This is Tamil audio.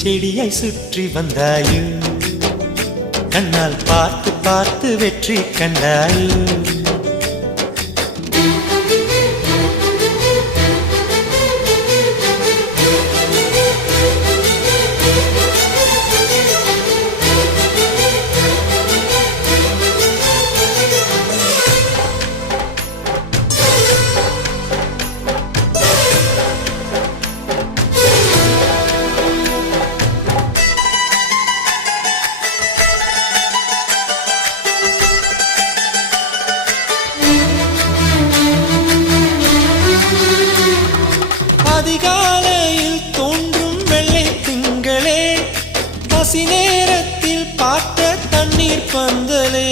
செடியை சுற்றி வந்தாயோ கண்ணால் பார்த்து பார்த்து வெற்றி கண்டாயோ அதிகாலையில் தோன்றும் வெள்ளை திங்களே பசி நேரத்தில் பார்த்த தண்ணீர் பந்தலே